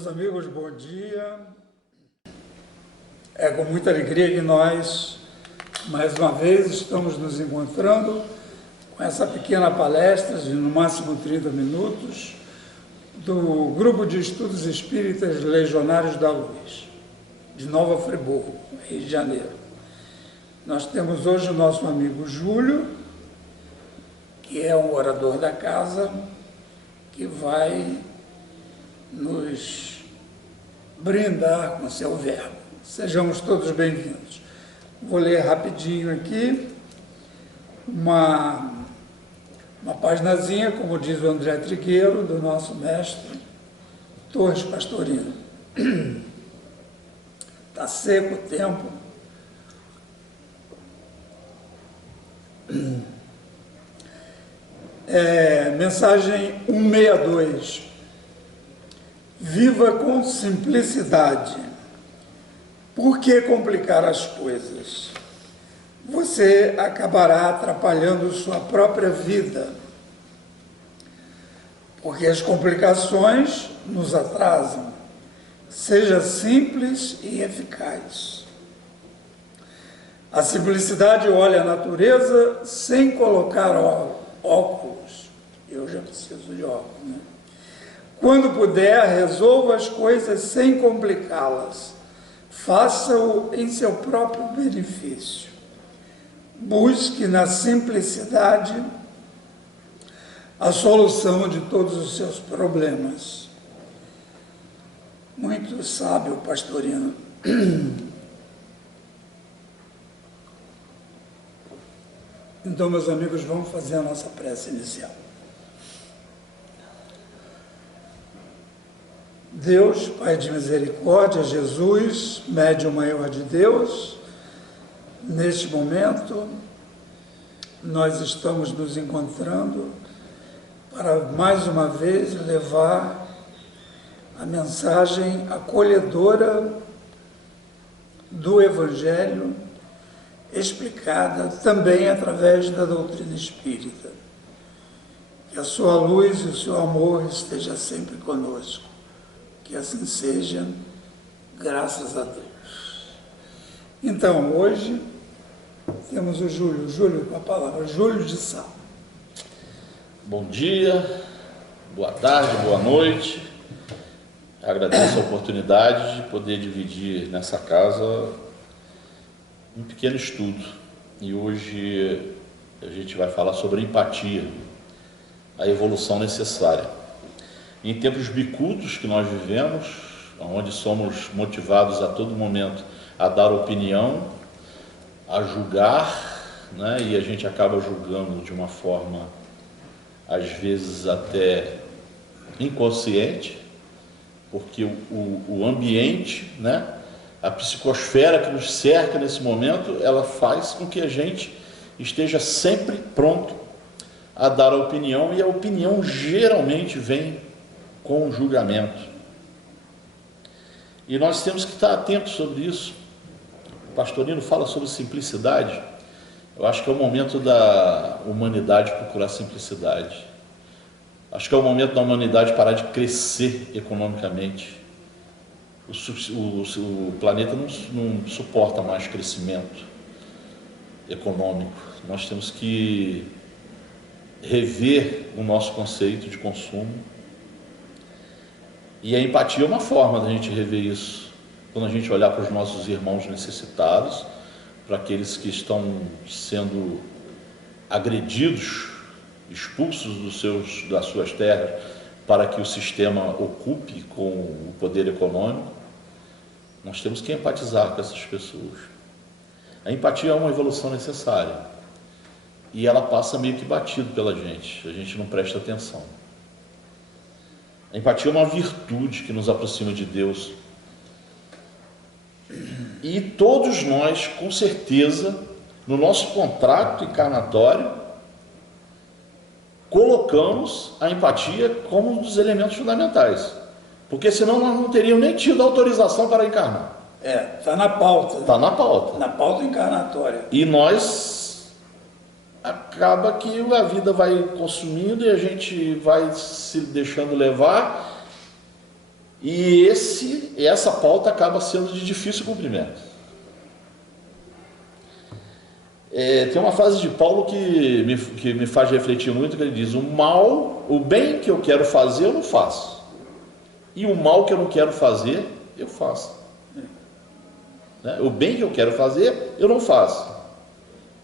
Meus amigos, bom dia. É com muita alegria que nós, mais uma vez, estamos nos encontrando com essa pequena palestra de no máximo 30 minutos do Grupo de Estudos Espíritas Legionários da Luz, de Nova Friburgo, Rio de Janeiro. Nós temos hoje o nosso amigo Júlio, que é um orador da casa, que vai nos brindar com seu verbo. Sejamos todos bem-vindos. Vou ler rapidinho aqui uma paginazinha, como diz o André Trigueiro, do nosso mestre Torres Pastorino. Está seco o tempo. Mensagem 162. Viva com simplicidade. Por que complicar as coisas? Você acabará atrapalhando sua própria vida, porque as complicações nos atrasam. Seja simples e eficaz. A simplicidade olha a natureza sem colocar óculos. Eu já preciso de óculos, né? Quando puder, resolva as coisas sem complicá-las. Faça-o em seu próprio benefício. Busque na simplicidade a solução de todos os seus problemas. Muito sábio, Pastorino. Então, meus amigos, vamos fazer a nossa prece inicial. Deus, Pai de misericórdia, Jesus, médium maior de Deus, neste momento nós estamos nos encontrando para mais uma vez levar a mensagem acolhedora do Evangelho, explicada também através da doutrina espírita. Que a sua luz e o seu amor esteja sempre conosco. Que assim seja, graças a Deus. Então, hoje, temos o Júlio. Júlio, com a palavra. Júlio de Sá. Bom dia, boa tarde, boa noite. Agradeço a oportunidade de poder dividir nessa casa um pequeno estudo. E hoje a gente vai falar sobre empatia, a evolução necessária. Em tempos bicudos que nós vivemos, onde somos motivados a todo momento a dar opinião, a julgar, né? E a gente acaba julgando de uma forma, às vezes até inconsciente, porque o ambiente, né? A psicosfera que nos cerca nesse momento, ela faz com que a gente esteja sempre pronto a dar a opinião, e a opinião geralmente vem com julgamento. E nós temos que estar atentos sobre isso. O Pastorino fala sobre simplicidade. Eu acho que é o momento da humanidade procurar simplicidade. Acho que é o momento da humanidade parar de crescer economicamente. O planeta não suporta mais crescimento econômico. Nós temos que rever o nosso conceito de consumo. E a empatia é uma forma da gente rever isso. Quando a gente olhar para os nossos irmãos necessitados, para aqueles que estão sendo agredidos, expulsos das suas terras, para que o sistema ocupe com o poder econômico, nós temos que empatizar com essas pessoas. A empatia é uma evolução necessária. E ela passa meio que batido pela gente. A gente não presta atenção. A empatia é uma virtude que nos aproxima de Deus. E todos nós, com certeza, no nosso contrato encarnatório, colocamos a empatia como um dos elementos fundamentais. Porque senão nós não teríamos nem tido autorização para encarnar. Está na pauta. Está na pauta. Na pauta encarnatória. E nós acaba que a vida vai consumindo e a gente vai se deixando levar E essa pauta acaba sendo de difícil cumprimento. Tem uma frase de Paulo que me faz refletir muito, que ele diz: o bem que eu quero fazer eu não faço, e o mal que eu não quero fazer eu faço. O bem que eu quero fazer eu não faço,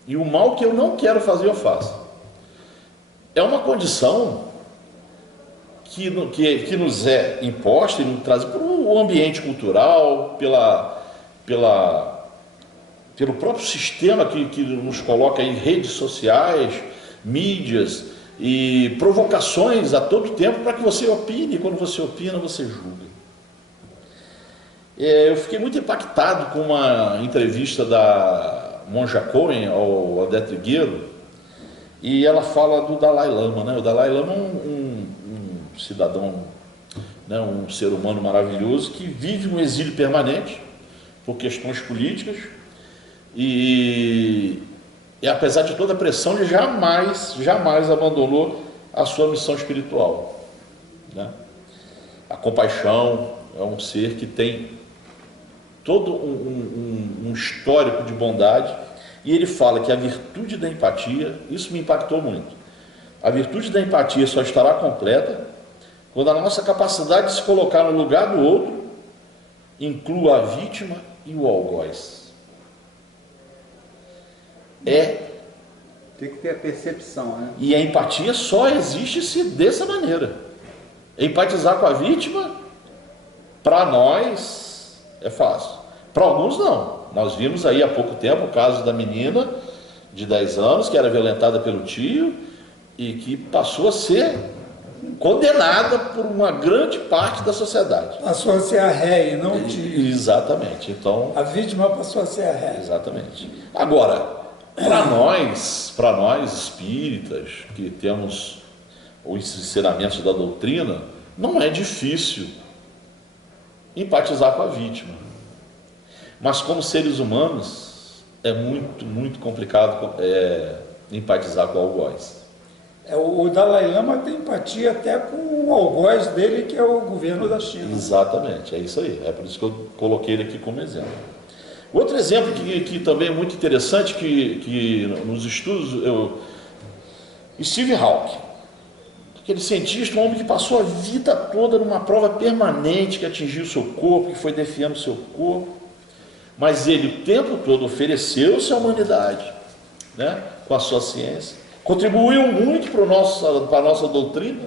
e o mal que eu não quero fazer eu faço. É uma condição que nos é imposta e nos traz pelo ambiente cultural, pelo próprio sistema que nos coloca em redes sociais, mídias e provocações a todo tempo para que você opine, e quando você opina, você julga. Eu fiquei muito impactado com uma entrevista da Monja Coen ao Odete Trigueiro, e ela fala do Dalai Lama, né? O Dalai Lama é um cidadão, né? Um ser humano maravilhoso que vive um exílio permanente por questões políticas, e apesar de toda a pressão, ele jamais abandonou a sua missão espiritual, né? A compaixão é um ser que tem todo um histórico de bondade, e ele fala que a virtude da empatia, isso me impactou muito, a virtude da empatia só estará completa quando a nossa capacidade de se colocar no lugar do outro inclua a vítima e o algoz. Tem que ter a percepção, né? E a empatia só existe dessa maneira. Empatizar com a vítima, para nós, é fácil. Para alguns, não. Nós vimos aí há pouco tempo o caso da menina de 10 anos, que era violentada pelo tio e que passou a ser condenada por uma grande parte da sociedade. Passou a ser a ré e não o tio. Exatamente. Então, A vítima passou a ser a ré. exatamente. Agora, para nós espíritas, que temos os ensinamentos da doutrina, não é difícil empatizar com a vítima. Mas como seres humanos, é muito complicado empatizar com o algoz. O Dalai Lama tem empatia até com o algoz dele, que é o governo da China. Exatamente, é isso aí. É por isso que eu coloquei ele aqui como exemplo. Outro exemplo que também é muito interessante, que nos estudos, Steve Hawking, aquele cientista, um homem que passou a vida toda numa prova permanente, que atingiu o seu corpo, que foi defiando o seu corpo, mas ele o tempo todo ofereceu-se à humanidade, né, com a sua ciência, contribuiu muito para a nossa doutrina.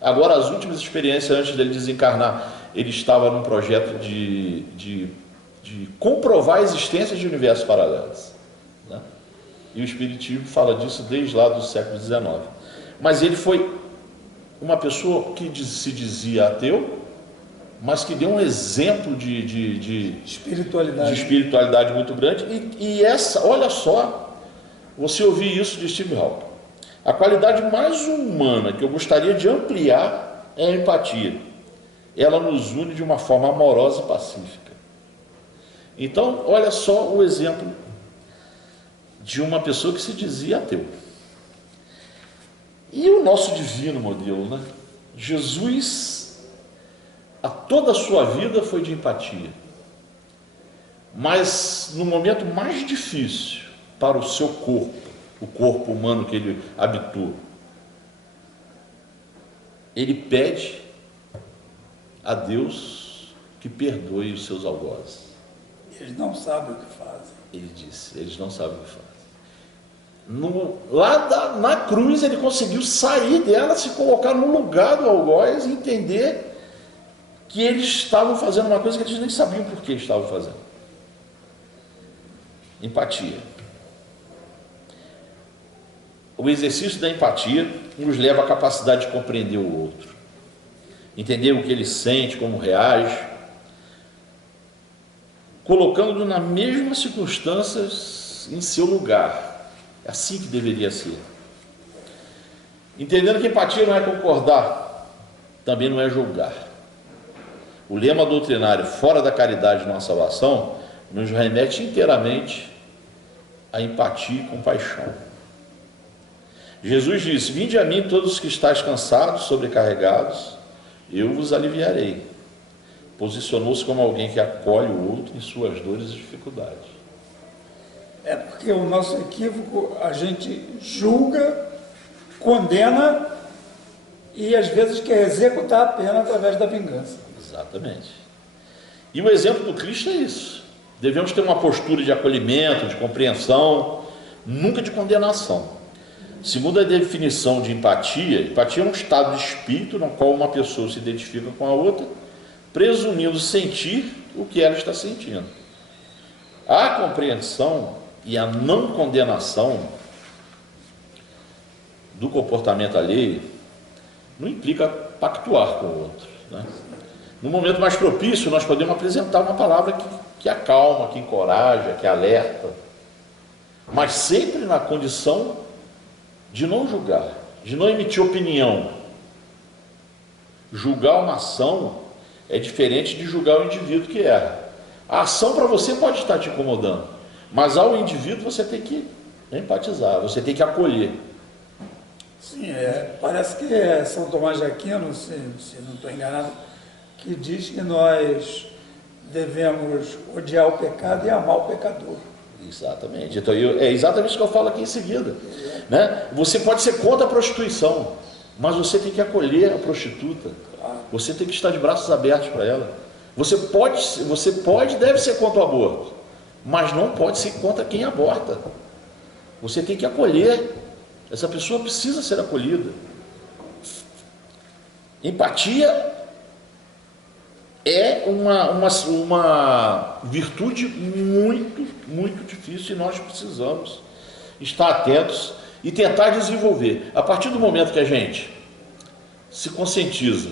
Agora, as últimas experiências antes dele desencarnar, ele estava num projeto de comprovar a existência de universos paralelos, né? E o Espiritismo fala disso desde lá do século XIX. Mas ele foi uma pessoa que se dizia ateu, mas que deu um exemplo de espiritualidade muito grande. Olha só, você ouvir isso de Steve Hawking. A qualidade mais humana que eu gostaria de ampliar é a empatia. Ela nos une de uma forma amorosa e pacífica. Então, olha só o exemplo de uma pessoa que se dizia ateu. E o nosso divino modelo, né? Jesus, a toda a sua vida foi de empatia. Mas no momento mais difícil para o seu corpo, o corpo humano que ele habitou, ele pede a Deus que perdoe os seus algozes. Eles não sabem o que fazem. Ele disse, eles não sabem o que fazem. Na cruz ele conseguiu sair dela, se colocar no lugar do algoz e entender que eles estavam fazendo uma coisa que eles nem sabiam por que estavam fazendo. Empatia. O exercício da empatia nos leva à capacidade de compreender o outro, entender o que ele sente, como reage, colocando-no nas mesmas circunstâncias em seu lugar. É assim que deveria ser. Entendendo que empatia não é concordar, também não é julgar. O lema doutrinário fora da caridade não há salvação nos remete inteiramente à empatia e compaixão. Jesus disse: vinde a mim todos os que estáis cansados, sobrecarregados, eu vos aliviarei. posicionou-se como alguém que acolhe o outro em suas dores e dificuldades. É porque o nosso equívoco, a gente julga, condena e às vezes quer executar a pena através da vingança. Exatamente. E o exemplo do Cristo é isso. Devemos ter uma postura de acolhimento, de compreensão, nunca de condenação. Segundo a definição de empatia, empatia é um estado de espírito no qual uma pessoa se identifica com a outra, presumindo sentir o que ela está sentindo. A compreensão e a não condenação do comportamento alheio não implica pactuar com o outro, né? No momento mais propício, nós podemos apresentar uma palavra que acalma, que encoraja, que alerta, mas sempre na condição de não julgar, de não emitir opinião. Julgar uma ação é diferente de julgar o indivíduo que erra. A ação para você pode estar te incomodando, mas ao indivíduo você tem que empatizar, você tem que acolher. Sim, parece que é São Tomás de Aquino, se não estou enganado, que diz que nós devemos odiar o pecado e amar o pecador. Exatamente. Então, é exatamente isso que eu falo aqui em seguida, né? Você pode ser contra a prostituição, mas você tem que acolher a prostituta. Você tem que estar de braços abertos para ela. Você deve ser contra o aborto, mas não pode ser contra quem aborta. Você tem que acolher. Essa pessoa precisa ser acolhida. Empatia é uma virtude muito, muito difícil e nós precisamos estar atentos e tentar desenvolver. A partir do momento que a gente se conscientiza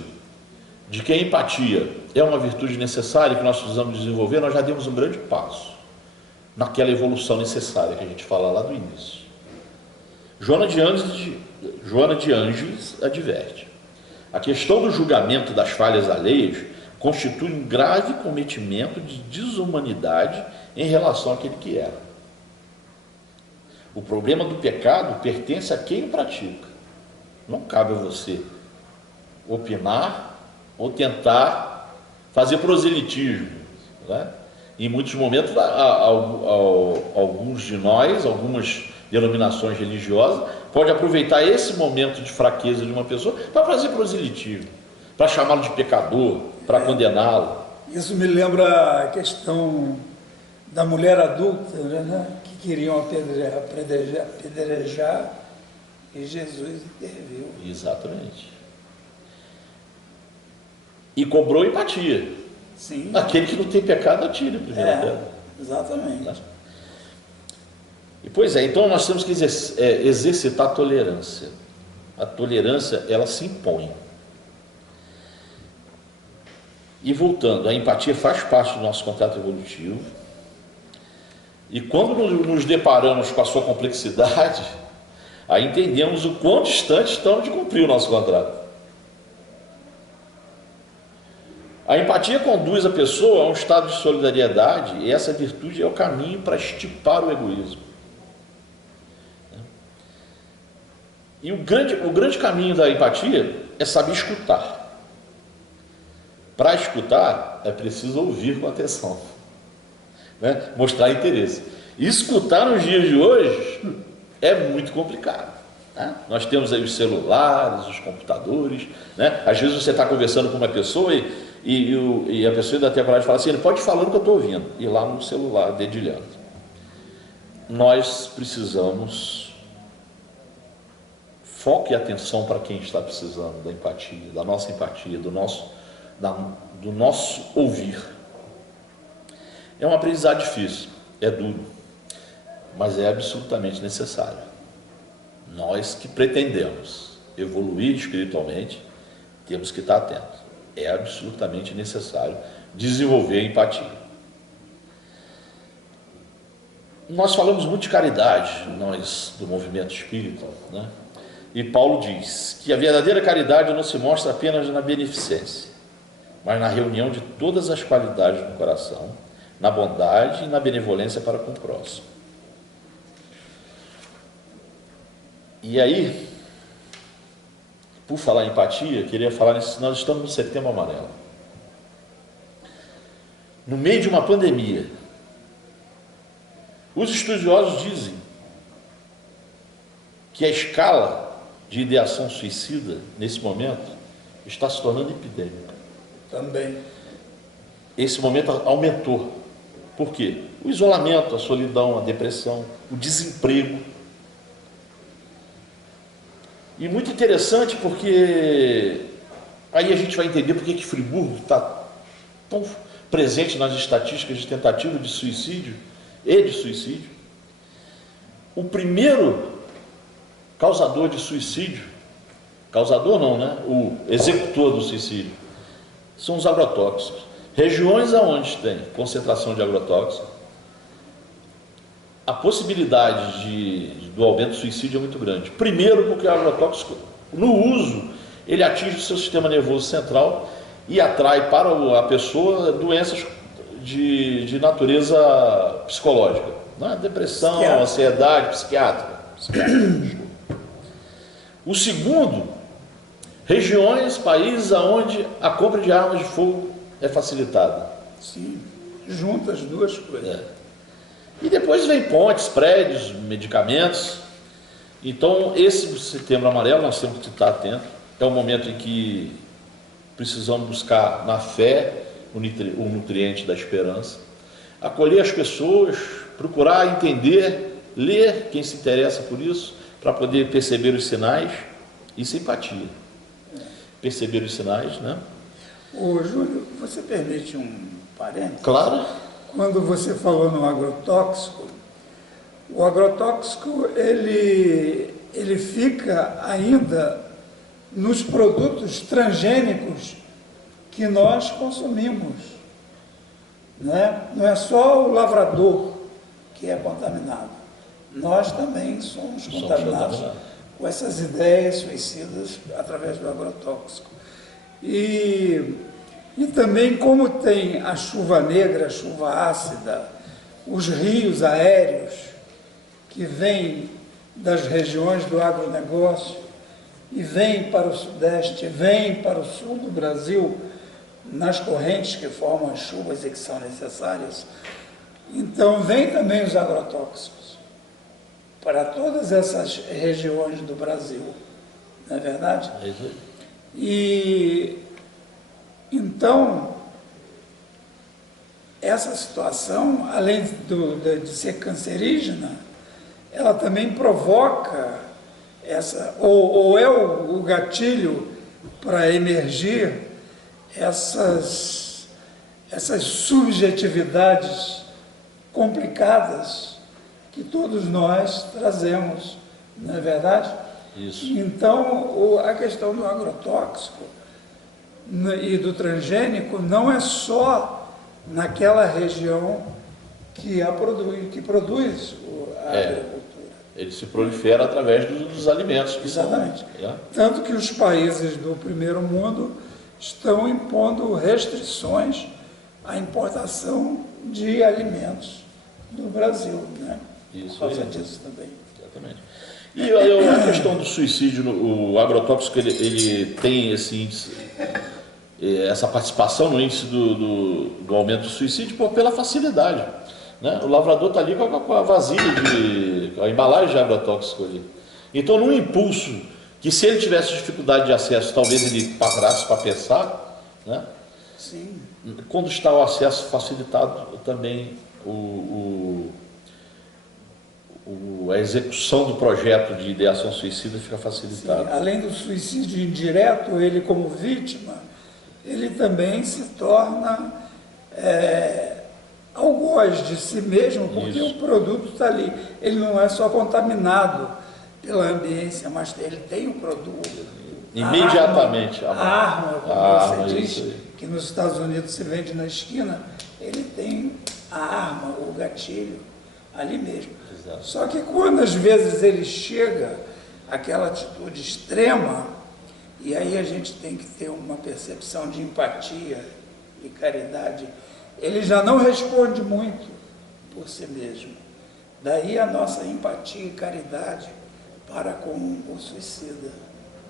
de que a empatia é uma virtude necessária que nós precisamos desenvolver, nós já demos um grande passo naquela evolução necessária que a gente fala lá do início. Joana de Ângeles adverte: a questão do julgamento das falhas alheias constitui um grave cometimento de desumanidade em relação àquele que erra. O problema do pecado pertence a quem o pratica. Não cabe a você opinar ou tentar fazer proselitismo, né? Em muitos momentos, alguns de nós, algumas denominações religiosas, pode aproveitar esse momento de fraqueza de uma pessoa para fazer proselitismo, para chamá-lo de pecador, para condená-lo. Isso me lembra a questão da mulher adulta, né, que queriam apedrejar e Jesus interviu. Exatamente. E cobrou empatia. Sim. Aquele que não tem pecado atira a primeira pedra. Exatamente. E pois é, então nós temos que exercitar a tolerância. A tolerância, ela se impõe. E voltando, a empatia faz parte do nosso contrato evolutivo. E quando nos deparamos com a sua complexidade, aí entendemos o quão distante estamos de cumprir o nosso contrato. A empatia conduz a pessoa a um estado de solidariedade, e essa virtude é o caminho para extirpar o egoísmo. E o grande caminho da empatia é saber escutar. Para escutar, é preciso ouvir com atenção, né? Mostrar interesse. E escutar nos dias de hoje é muito complicado, né? Nós temos aí os celulares, os computadores, né? Às vezes você está conversando com uma pessoa e a pessoa ainda tem a coragem de falar assim: ele pode falar o que eu estou ouvindo, e lá no celular, dedilhando. Nós precisamos foco e atenção para quem está precisando da empatia, da nossa empatia, do nosso ouvir. É um aprendizado difícil, é duro, mas é absolutamente necessário. Nós que pretendemos evoluir espiritualmente, temos que estar atentos. É absolutamente necessário desenvolver a empatia. Nós falamos muito de caridade, nós do movimento espírita, né? E Paulo diz que a verdadeira caridade não se mostra apenas na beneficência, mas na reunião de todas as qualidades do coração, na bondade e na benevolência para com o próximo. E aí, por falar em empatia, queria falar nisso. Nós estamos no Setembro Amarelo. no meio de uma pandemia. Os estudiosos dizem que a escala de ideação suicida, nesse momento, está se tornando epidêmica. Também. Esse momento aumentou. Por quê? O isolamento, a solidão, a depressão, o desemprego. E muito interessante porque aí a gente vai entender por que Friburgo está tão presente nas estatísticas de tentativa de suicídio e de suicídio. O primeiro causador de suicídio, causador não, né? O executor do suicídio, são os agrotóxicos. Regiões onde tem concentração de agrotóxicos, a possibilidade do aumento do suicídio é muito grande. Primeiro porque o agrotóxico, no uso, ele atinge o seu sistema nervoso central e atrai para a pessoa doenças de natureza psicológica, né? Depressão, ansiedade, psiquiátrica. O segundo, regiões, países onde a compra de armas de fogo é facilitada. Sim, junta as duas coisas. E depois vem pontes, prédios, medicamentos. Então, esse Setembro Amarelo, nós temos que estar atentos. É um momento em que precisamos buscar na fé o nutriente da esperança, acolher as pessoas, procurar entender, ler quem se interessa por isso, para poder perceber os sinais e simpatia. Perceber os sinais, né? Ô, Júlio, você permite um parênteses? Claro. Quando você falou no agrotóxico, o agrotóxico ele fica ainda nos produtos transgênicos que nós consumimos, né? Não é só o lavrador que é contaminado, nós também somos contaminados com essas ideias suicidas através do agrotóxico. E também, como tem a chuva negra, a chuva ácida, os rios aéreos que vêm das regiões do agronegócio e vêm para o sudeste, vêm para o sul do Brasil, nas correntes que formam as chuvas e que são necessárias, então vêm também os agrotóxicos para todas essas regiões do Brasil, não é verdade? É isso aí. E então, essa situação, além de ser cancerígena, ela também provoca ou é o gatilho para emergir essas subjetividades complicadas que todos nós trazemos, não é verdade? Isso. Então, a questão do agrotóxico e do transgênico não é só naquela região que produz a agricultura. Ele se prolifera através dos alimentos. Exatamente. Tanto que os países do primeiro mundo estão impondo restrições à importação de alimentos do Brasil, né? Isso. Por causa disso também. Exatamente. E a questão do suicídio, o agrotóxico, ele tem esse índice, essa participação no índice do aumento do suicídio pela facilidade, né? O lavrador está ali com a vasilha, com a embalagem de agrotóxico ali. Então, num impulso que, se ele tivesse dificuldade de acesso, talvez ele parasse para pensar, né? Sim. Quando está o acesso facilitado, também a execução do projeto de ideação suicida fica facilitada. Sim, além do suicídio indireto, ele como vítima, ele também se torna algoz de si mesmo, porque o produto está ali. Ele não é só contaminado pela ambiência, mas ele tem o produto. Imediatamente. A arma, como você diz, isso que nos Estados Unidos se vende na esquina, ele tem a arma, o gatilho, ali mesmo. Exato. Só que quando às vezes ele chega àquela atitude extrema, e aí a gente tem que ter uma percepção de empatia e caridade, ele já não responde muito por si mesmo. Daí a nossa empatia e caridade para com o suicida,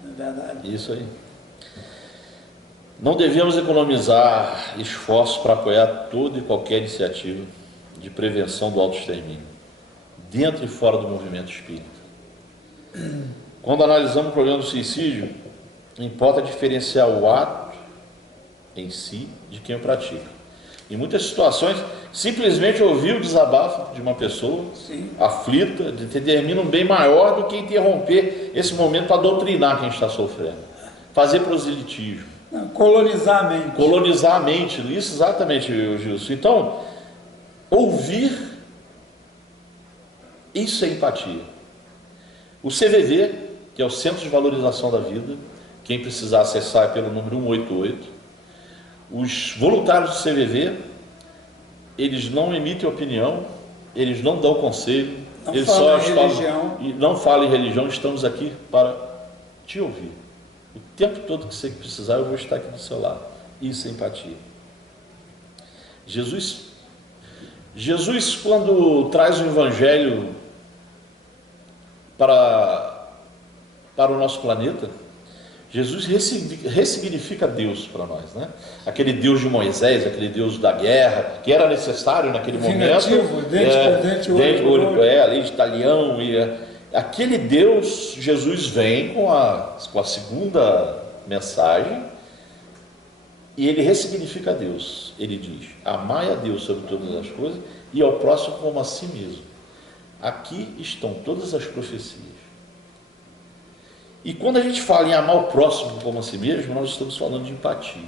não é verdade? Isso aí. Não devemos economizar esforços para apoiar toda e qualquer iniciativa de prevenção do autoextermínio, dentro e fora do movimento espírita. Quando analisamos o problema do suicídio, importa diferenciar o ato em si de quem o pratica. Em muitas situações, simplesmente ouvir o desabafo de uma pessoa aflita determina um bem maior do que interromper esse momento para doutrinar quem está sofrendo, fazer proselitismo. Colonizar a mente. Colonizar a mente, isso exatamente, Gilson. Então, ouvir, isso é empatia. O CVV, que é o Centro de Valorização da Vida, quem precisar acessar é pelo número 188. Os voluntários do CVV, eles não emitem opinião, eles não dão conselho, eles só não falam em religião, estamos aqui para te ouvir. O tempo todo que você precisar, eu vou estar aqui do seu lado. Isso é empatia. Jesus, quando traz o Evangelho para o nosso planeta, Jesus ressignifica Deus para nós, né? Aquele Deus de Moisés, aquele Deus da guerra, que era necessário naquele momento. Dente por dente, a lei de Talião, aquele Deus, Jesus vem com a segunda mensagem e ele ressignifica Deus. Ele diz: amai a Deus sobre todas as coisas e ao próximo como a si mesmo. Aqui estão todas as profecias. E quando a gente fala em amar o próximo como a si mesmo, nós estamos falando de empatia.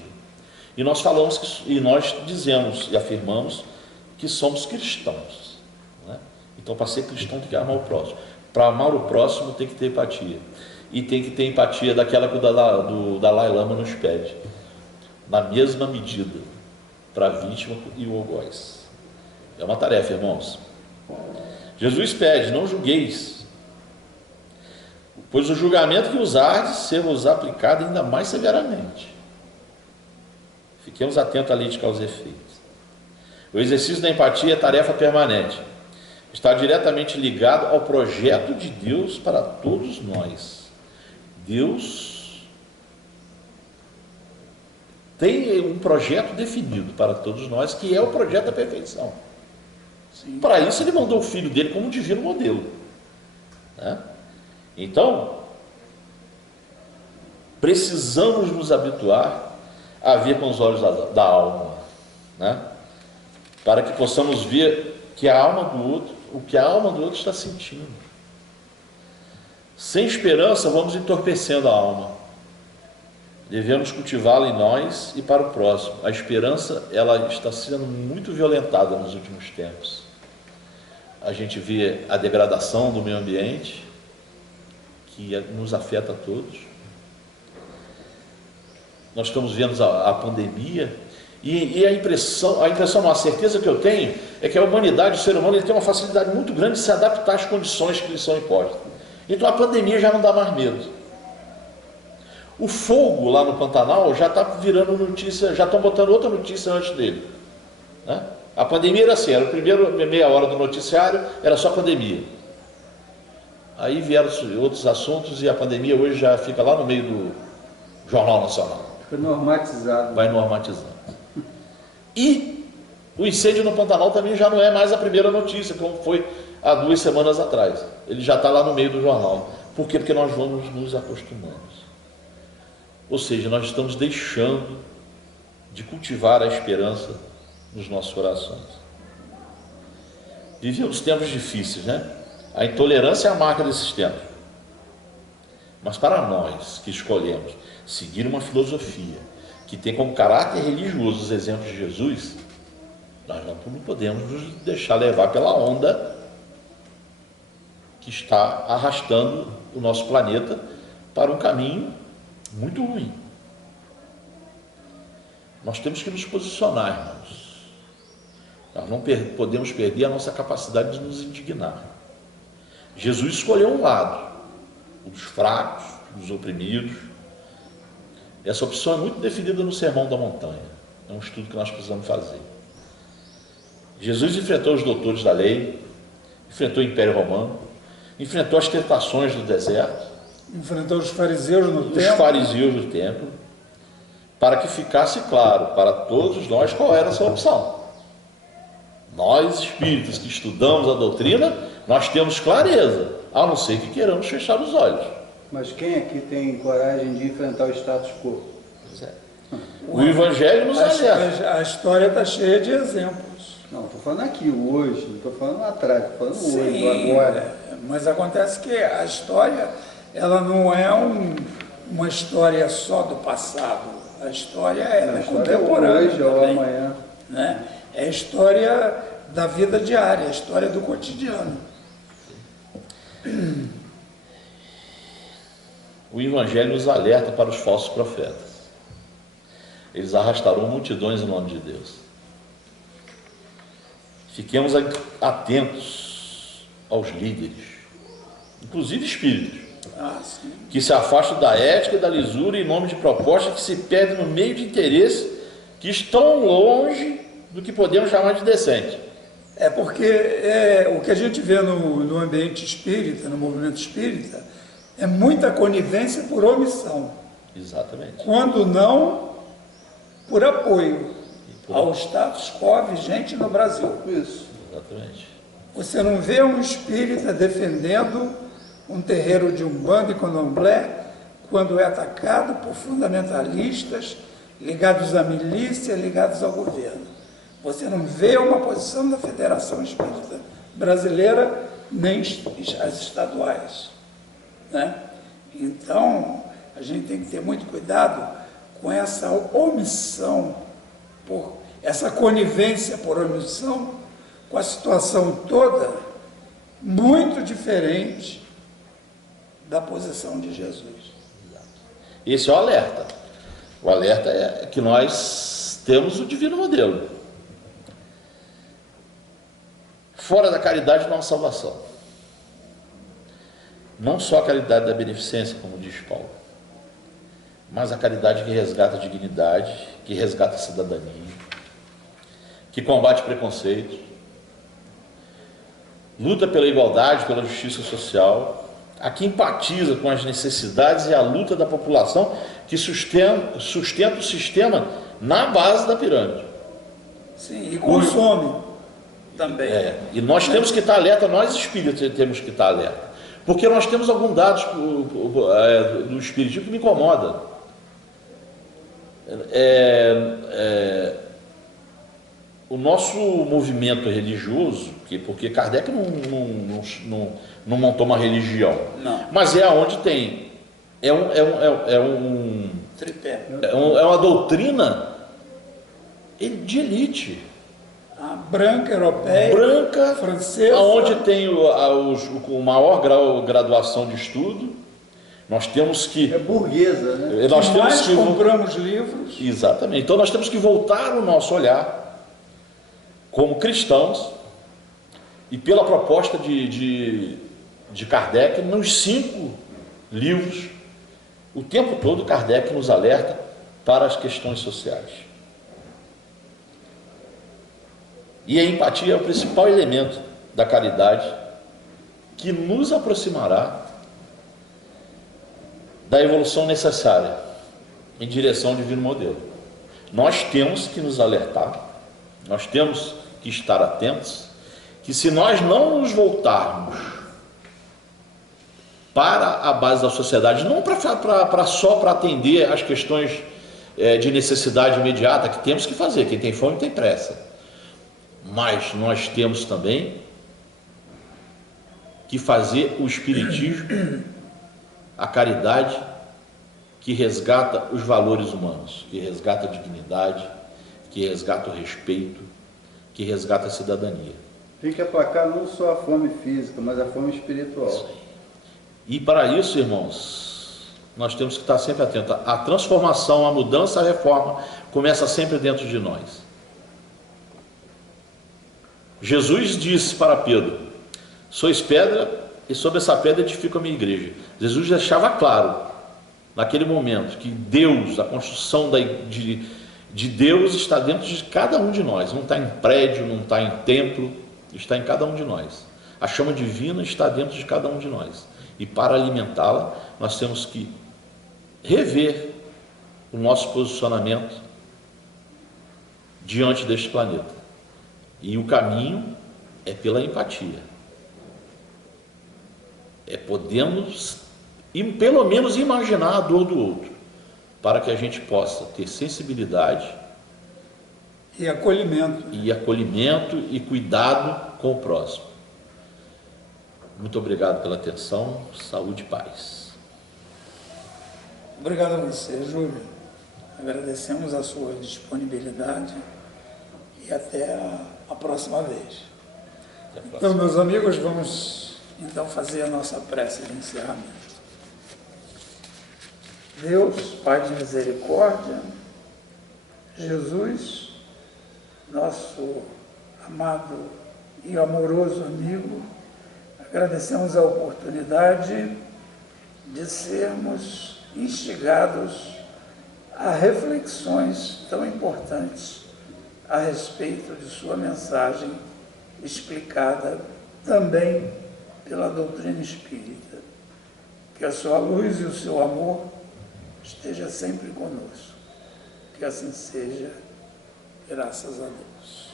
E nós nós dizemos e afirmamos que somos cristãos, né? Então, para ser cristão tem que amar o próximo. Para amar o próximo tem que ter empatia. E tem que ter empatia daquela que o Dalai Lama nos pede, na mesma medida, para a vítima e o algoz. É uma tarefa, irmãos. Jesus pede: não julgueis, pois o julgamento que usardes ser-vos aplicado ainda mais severamente. Fiquemos atentos à lei de causa e efeito. O exercício da empatia é tarefa permanente. Está diretamente ligado ao projeto de Deus para todos nós. Deus tem um projeto definido para todos nós, que é o projeto da perfeição. Sim. Para isso ele mandou o Filho dele como um divino modelo, né? Então, precisamos nos habituar a ver com os olhos da alma, né? Para que possamos ver que a alma do outro, o que a alma do outro está sentindo. Sem esperança, vamos entorpecendo a alma. Devemos cultivá-la em nós e para o próximo. A esperança, ela está sendo muito violentada nos últimos tempos. A gente vê a degradação do meio ambiente, que nos afeta a todos. Nós estamos vendo a pandemia, e a impressão não, a certeza que eu tenho é que a humanidade, o ser humano, ele tem uma facilidade muito grande de se adaptar às condições que lhe são impostas. Então a pandemia já não dá mais medo. O fogo lá no Pantanal já está virando notícia, já estão botando outra notícia antes dele, né? A pandemia era assim, era a primeira meia hora do noticiário, era só pandemia. Aí vieram outros assuntos e a pandemia hoje já fica lá no meio do Jornal Nacional. Foi normatizado. Vai normatizando. E o incêndio no Pantanal também já não é mais a primeira notícia, como foi há 2 semanas atrás. Ele já está lá no meio do jornal. Por quê? Porque nós vamos nos acostumando. Ou seja, nós estamos deixando de cultivar a esperança nos nossos corações. Vivemos tempos difíceis, né? A intolerância é a marca desses tempos. Mas para nós que escolhemos seguir uma filosofia que tem como caráter religioso os exemplos de Jesus, nós não podemos nos deixar levar pela onda que está arrastando o nosso planeta para um caminho muito ruim. Nós temos que nos posicionar, irmãos. Nós não podemos perder a nossa capacidade de nos indignar. Jesus escolheu um lado, o dos fracos, dos oprimidos. Essa opção é muito definida no Sermão da Montanha. É um estudo que nós precisamos fazer. Jesus enfrentou os doutores da lei, enfrentou o Império Romano, enfrentou as tentações do deserto, enfrentou os fariseus no templo. Os fariseus do templo. para que ficasse claro para todos nós qual era essa opção. Nós, espíritos que estudamos a doutrina, nós temos clareza, a não ser que queiramos fechar os olhos. Mas quem aqui tem coragem de enfrentar o status quo? Pois é. O Evangelho nos alerta. A história está cheia de exemplos. Não, estou falando aqui, hoje, não estou falando lá atrás, estou falando Sim, hoje, agora. mas acontece que a história, ela não é uma história só do passado. A história é contemporânea hoje ou também, amanhã. né? É a história da vida diária, a história do cotidiano. O Evangelho nos alerta para os falsos profetas. Eles arrastarão multidões em nome de Deus. Fiquemos atentos aos líderes, inclusive espíritos, que se afastam da ética e da lisura em nome de propostas que se perdem no meio de interesses que estão longe do que podemos chamar de decente. É porque o que a gente vê no ambiente espírita, no movimento espírita, é muita conivência por omissão. Exatamente. Quando não, por apoio ao status quo vigente no Brasil. Isso. Exatamente. Você não vê um espírita defendendo um terreiro de Umbanda e Candomblé quando é atacado por fundamentalistas ligados à milícia, ligados ao governo. Você não vê uma posição da Federação Espírita Brasileira, nem as estaduais, né? Então, a gente tem que ter muito cuidado com essa omissão, essa conivência por omissão, com a situação toda muito diferente da posição de Jesus. Esse é o alerta. O alerta é que nós temos o divino modelo. Fora da caridade não há salvação. Não só a caridade da beneficência, como diz Paulo, mas a caridade que resgata a dignidade, que resgata a cidadania, que combate preconceito, luta pela igualdade, pela justiça social, a que empatiza com as necessidades e a luta da população que sustenta o sistema na base da pirâmide. Sim, e consome também. E nós temos que estar alerta, nós espíritas temos que estar alerta, porque nós temos alguns dados do espiritismo que me incomoda. O nosso movimento religioso, porque Kardec não montou uma religião, Não. mas é onde tem, Tripé. é uma doutrina de elite. A branca, europeia, Branca, francesa, onde tem o maior graduação de estudo. Nós temos que... É burguesa, né? Nós temos mais que compramos livros. Exatamente. Então nós temos que voltar o nosso olhar como cristãos e pela proposta de Kardec, nos 5 livros, o tempo todo Kardec nos alerta para as questões sociais. E a empatia é o principal elemento da caridade que nos aproximará da evolução necessária em direção ao divino modelo. Nós temos que nos alertar, nós temos que estar atentos, que se nós não nos voltarmos para a base da sociedade, não só para atender às questões de necessidade imediata, que temos que fazer, quem tem fome tem pressa, mas nós temos também que fazer o espiritismo, a caridade que resgata os valores humanos, que resgata a dignidade, que resgata o respeito, que resgata a cidadania. Tem que aplacar não só a fome física, mas a fome espiritual. Isso aí. E para isso, irmãos, nós temos que estar sempre atentos. A transformação, a mudança, a reforma começa sempre dentro de nós. Jesus disse para Pedro: sois pedra e sobre essa pedra edifico a minha igreja. Jesus deixava claro, naquele momento, que Deus, a construção de Deus está dentro de cada um de nós. Não está em prédio, não está em templo, está em cada um de nós. A chama divina está dentro de cada um de nós. E para alimentá-la, nós temos que rever o nosso posicionamento diante deste planeta. E o caminho é pela empatia. É podermos, pelo menos, imaginar a dor do outro, para que a gente possa ter sensibilidade E acolhimento. e cuidado com o próximo. Muito obrigado pela atenção, saúde e paz. Obrigado a você, Júlio. Agradecemos a sua disponibilidade e até a próxima vez. Até a próxima. Então, meus amigos, vamos então fazer a nossa prece de encerramento. Deus, Pai de misericórdia, Jesus, nosso amado e amoroso amigo, agradecemos a oportunidade de sermos instigados a reflexões tão importantes a respeito de sua mensagem explicada também pela doutrina espírita. Que a sua luz e o seu amor esteja sempre conosco. Que assim seja, graças a Deus.